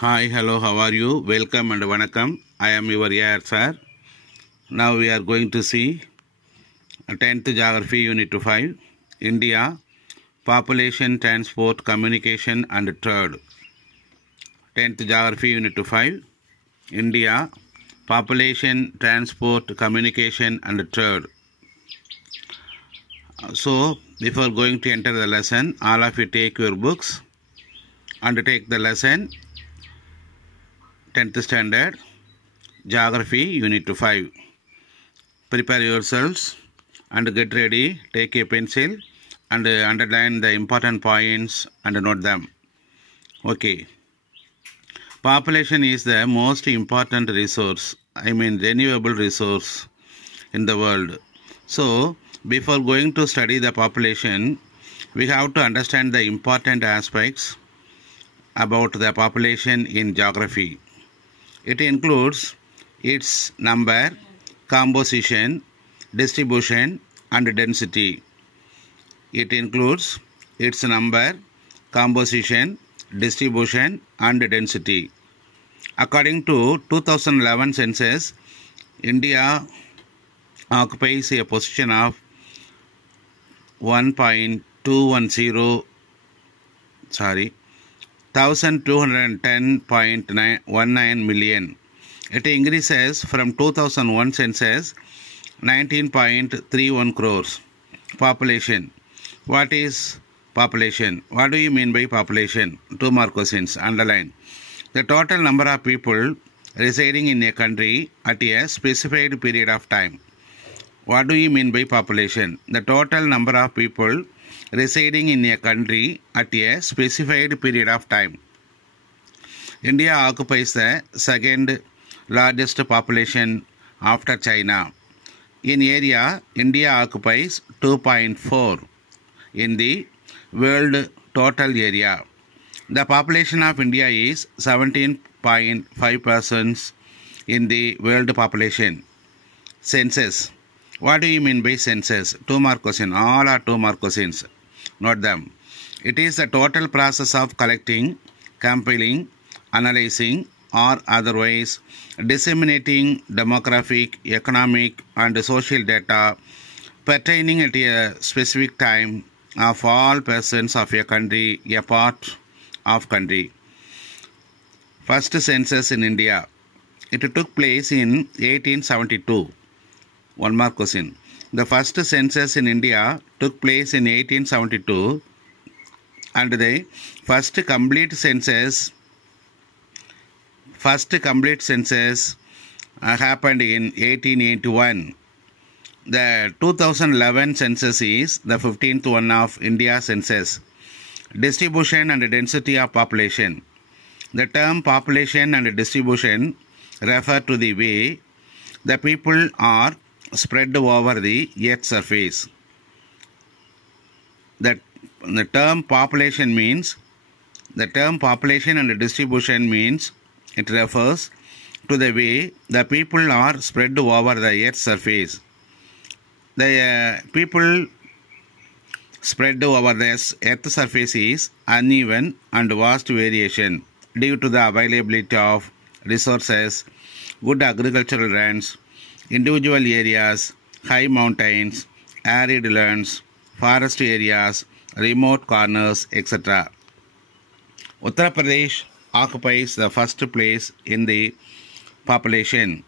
Hi, hello, how are you? Welcome and Vanakkam. I am your AR sir. Now we are going to see 10th Geography Unit 5, India, Population, Transport, Communication and Trade. 10th Geography Unit 5, India, Population, Transport, Communication and Trade. So, before going to enter the lesson, all of you take your books and take the lesson 10th Standard, Geography Unit 5. Prepare yourselves and get ready. Take a pencil and underline the important points and note them. Okay. Population is the most important resource, renewable resource in the world. So, before going to study the population, we have to understand the important aspects about the population in geography. It includes its number, composition, distribution and density. It includes its number, composition, distribution and density. According to 2011 census, India occupies a position of 1210.19 million. It increases from 2001 census 19.31 crores. Population. What is population? What do you mean by population? 2 more questions. Underline. The total number of people residing in a country at a specified period of time. What do you mean by population? The total number of people residing in a country at a specified period of time. India occupies the second largest population after China. In area, India occupies 2.4 in the world total area. The population of India is 17.5% in the world population. Census. What do you mean by census? 2 more questions. All are 2 more questions. Note them. It is the total process of collecting, compiling, analyzing or otherwise disseminating demographic, economic and social data pertaining at a specific time of all persons of a country, a part of country. First census in India. It took place in 1872. 1 more question. The first census in India took place in 1872 and the first complete census happened in 1881. The 2011 census is the 15th one of India census. Distribution and density of population. The term population and distribution refer to the way the people are spread over the earth's surface. The term population and distribution means it refers to the way the people are spread over the earth's surface. The people spread over the earth's surface is uneven and vast variation due to the availability of resources, good agricultural lands, individual areas, high mountains, arid lands, forest areas, remote corners, etc. Uttar Pradesh occupies the first place in the population,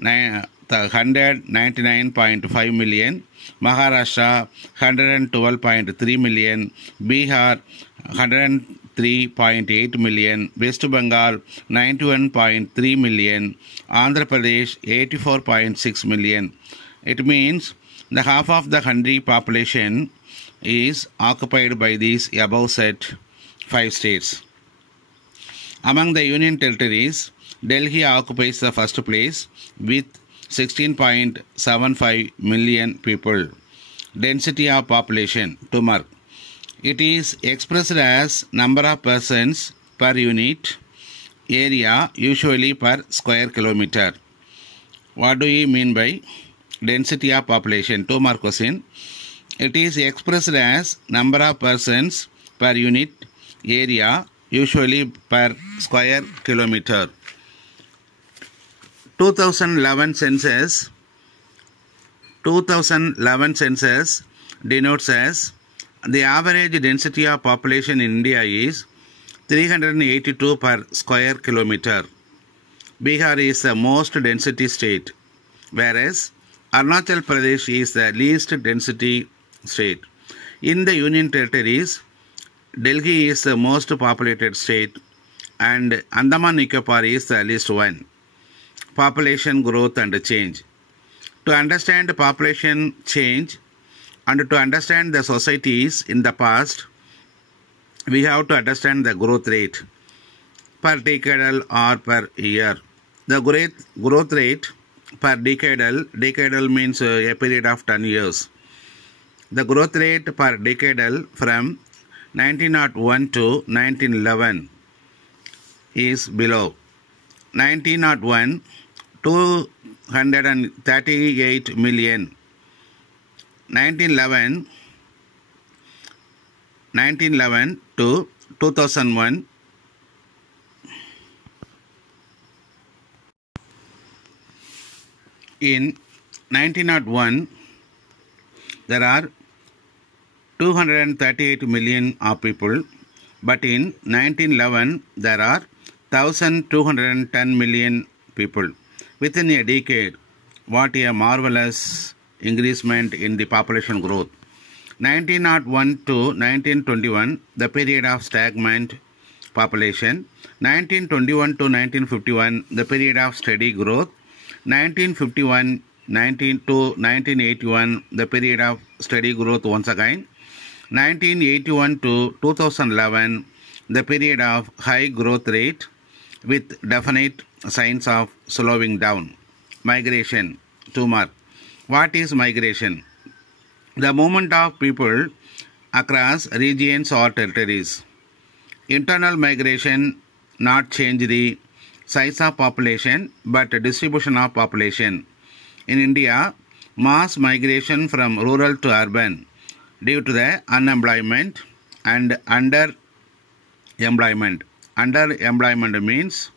199.5 million, Maharashtra 112.3 million, Bihar 103.8 million, West Bengal 91.3 million, Andhra Pradesh 84.6 million. It means the half of the country population is occupied by these above said 5 states. Among the union territories, Delhi occupies the first place with 16.75 million people. Density of population, 2 mark. It is expressed as number of persons per unit area, usually per square kilometer. What do you mean by density of population? 2 mark question. It is expressed as number of persons per unit area, usually per square kilometer. 2011 census denotes as the average density of population in India is 382 per square kilometer. Bihar is the most density state, whereas Arunachal Pradesh is the least density state. In the Union Territories, Delhi is the most populated state and Andaman Nicobar is the least one. Population growth and change. To understand population change and to understand the societies in the past, we have to understand the growth rate per decadal or per year. The growth rate per decadal means a period of 10 years. The growth rate per decadal from 1901 to 1911 is below. 1901, 238 million. 1911 to 2001, in 1901 there are 238 million of people, but in 1911 there are 1210 million people. Within a decade, what a marvelous increasement in the population growth. 1901 to 1921, the period of stagnant population. 1921 to 1951, the period of steady growth. 1951 to 1981, the period of steady growth once again. 1981 to 2011, the period of high growth rate with definite signs of slowing down. Migration, 2 mark. What is migration? The movement of people across regions or territories. Internal migration not change the size of population but distribution of population. In India, mass migration from rural to urban due to the unemployment and underemployment. Underemployment means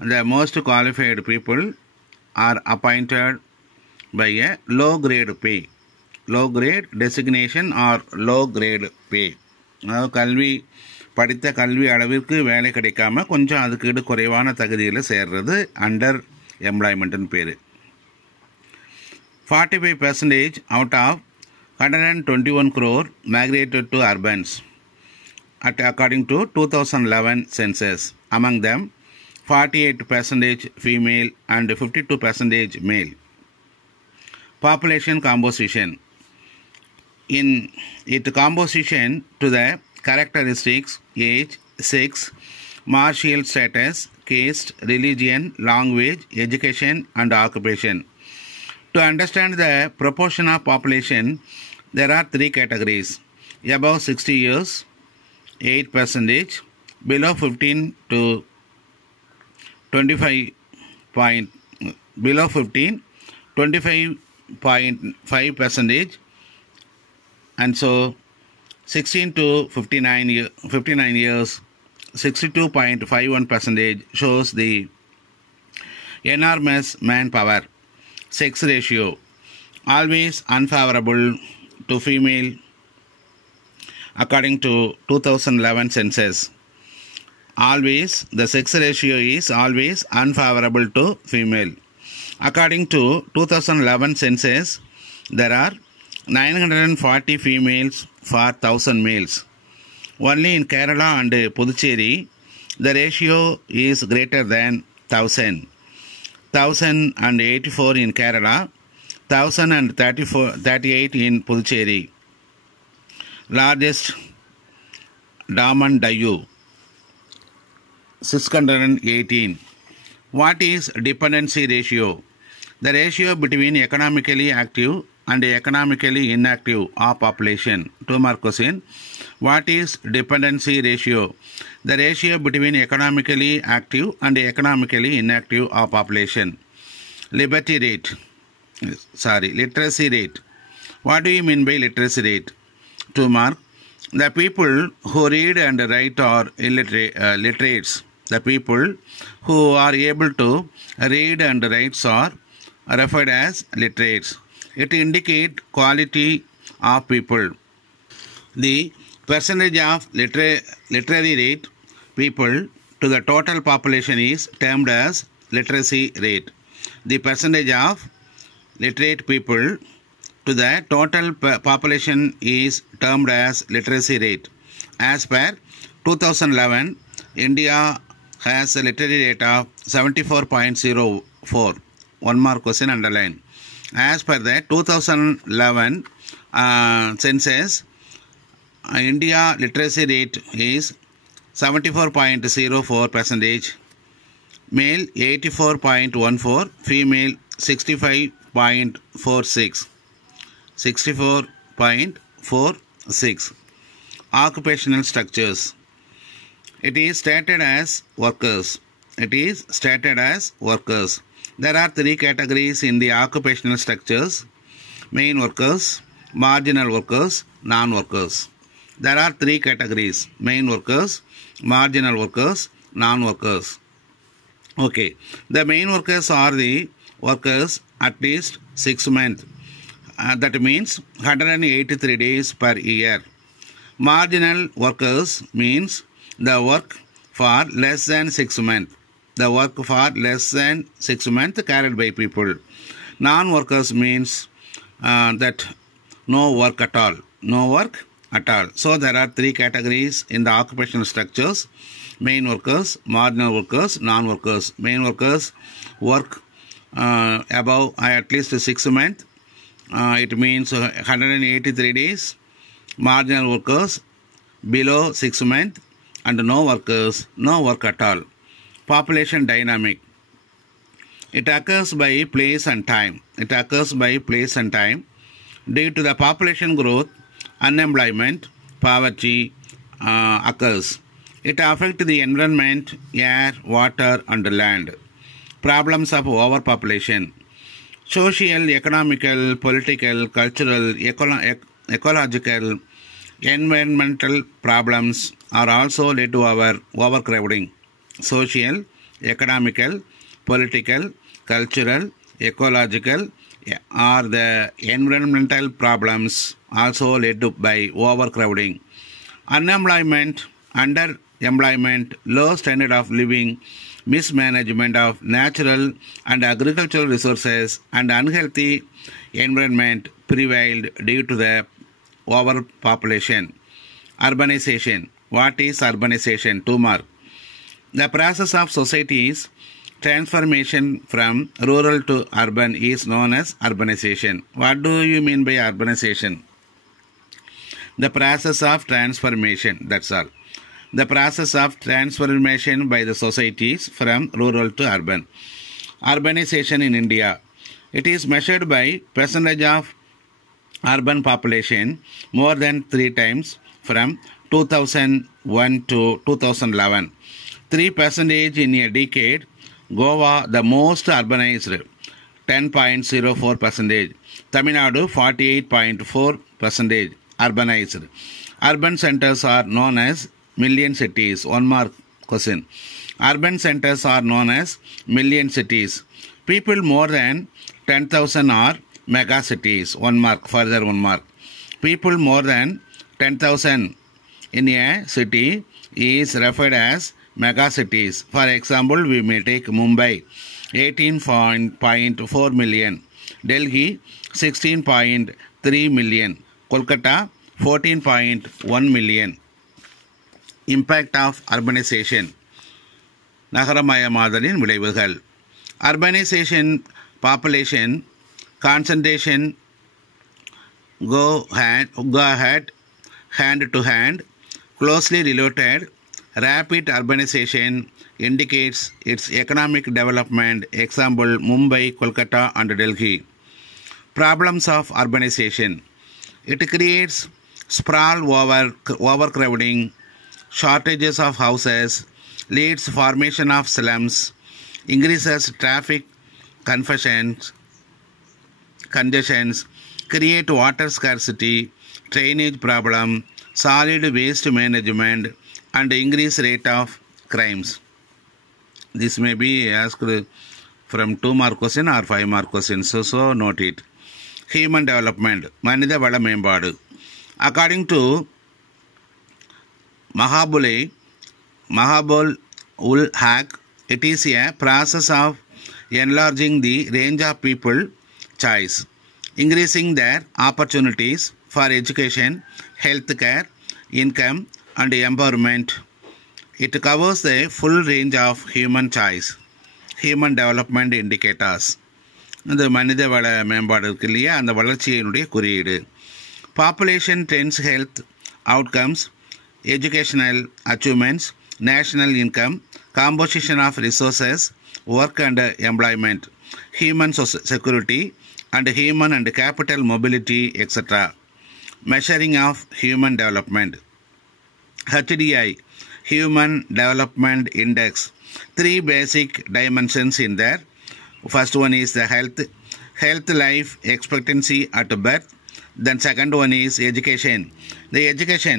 the most qualified people are appointed by a low grade pay. Low grade designation or low grade pay. படித்த கல்வி அளவிற்கு வேலை கிடைக்காம கொஞ்சம் அதுக்கு குறைவான தகுதியில் சேர்றது under எம்ப்ளாய்மெண்ட்னு பேர். 45% out of 121 crore migrated to urbans according to 2011 census. Among them, 48% female and 52% male. Population composition. In its composition to the characteristics, age, sex, martial status, caste, religion, language, education and occupation. To understand the proportion of population, there are 3 categories. Above 60 years, 8%, below 15 to 25.5%, and so 16 to 59 years, 62.51% shows the enormous manpower. Sex ratio, always unfavorable to female according to 2011 census. Always, the sex ratio is always unfavorable to female. According to 2011 census, there are 940 females for 1000 males. Only in Kerala and Puducherry, the ratio is greater than 1000. 1084 in Kerala, 1038 in Puducherry. Largest Daman Dayu, 618. What is dependency ratio? The ratio between economically active and economically inactive of population. 2 mark question. What is dependency ratio? The ratio between economically active and economically inactive of population. Literacy rate. What do you mean by literacy rate? 2 mark. The people who read and write are literates. The people who are able to read and write are referred as literates. It indicates quality of people. The percentage of literary rate people to the total population is termed as literacy rate. The percentage of literate people to the total population is termed as literacy rate. As per 2011, India has a literacy rate of 74.04. One more question underline. As per the 2011 census, India literacy rate is 74.04 percentage, male 84.14, female 65.46. 64.46. Occupational structures. It is stated as workers. It is stated as workers. There are three categories in the occupational structures: main workers, marginal workers, non-workers. There are three categories: main workers, marginal workers, non-workers. Okay, the main workers are the workers at least 6 months. That means 183 days per year. Marginal workers means the work for less than 6 months. The work for less than 6 months carried by people. Non-workers means that no work at all. No work at all. So there are three categories in the occupational structures: main workers, marginal workers, non-workers. Main workers work above at least 6 months. It means 183 days. Marginal workers below 6 months, and no workers, no work at all. Population dynamic. It occurs by place and time. It occurs by place and time. Due to the population growth, unemployment, poverty occurs. It affects the environment, air, water, and land. Problems of overpopulation. Social, economical, political, cultural, ecological, environmental problems are also led to overcrowding. Social, economical, political, cultural, ecological, or the environmental problems also led to by overcrowding. Unemployment, underemployment, low standard of living, mismanagement of natural and agricultural resources, and unhealthy environment prevailed due to the overpopulation. Urbanization. What is urbanization? 2 mark. The process of society's transformation from rural to urban is known as urbanization. What do you mean by urbanization? The process of transformation, that's all. The process of transformation by the societies from rural to urban. Urbanization in India. It is measured by percentage of urban population more than 3 times from 2001 to 2011. 3% in a decade. Goa the most urbanized, 10.04%. Tamil Nadu 48.4% urbanized. Urban centers are known as million cities. 1 mark question. Urban centers are known as million cities. People more than 10,000 are mega cities. 1 mark. Further 1 mark. People more than 10,000 in a city is referred as mega cities. For example, we may take Mumbai, 18.4 million. Delhi, 16.3 million. Kolkata, 14.1 million. Impact of urbanization. நகரமயமாதலின் விளைவுகள். Urbanization, population, concentration go ahead, hand to hand, closely related. Rapid urbanization indicates its economic development. Example, Mumbai, Kolkata, and Delhi. Problems of urbanization. It creates sprawl, overcrowding, shortages of houses, leads formation of slums, increases traffic congestions, create water scarcity, drainage problem, solid waste management, and increase rate of crimes. This may be asked from 2 mark question or 5 mark questions, so note it. Human development, manida vala membadu. According to Mahabul ul Haq, it is a process of enlarging the range of people choice, increasing their opportunities for education, healthcare, income, and empowerment. It covers the full range of human choice. Human development indicators. இந்த மனித வள மேம்பாடு இருக்கு இல்லையா, அந்த வளர்ச்சியினுடைய குறியீடு. Population trends, health outcomes, educational achievements, national income, composition of resources, work and employment, human security, and human and capital mobility, etc. Measuring of human development. HDI, Human Development Index. 3 basic dimensions in there. First one is the health life expectancy at birth. Then second one is education. The education,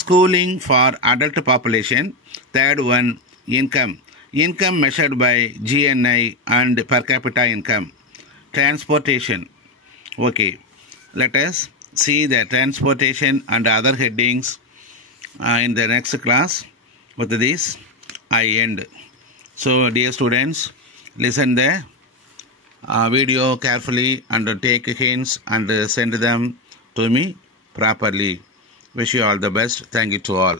schooling for adult population. Third one, income measured by GNI and per capita income. Transportation. Okay, let us see the transportation and other headings in the next class. With this, I end. So, dear students, listen the video carefully and take hints and send them to me properly. Wish you all the best. Thank you to all.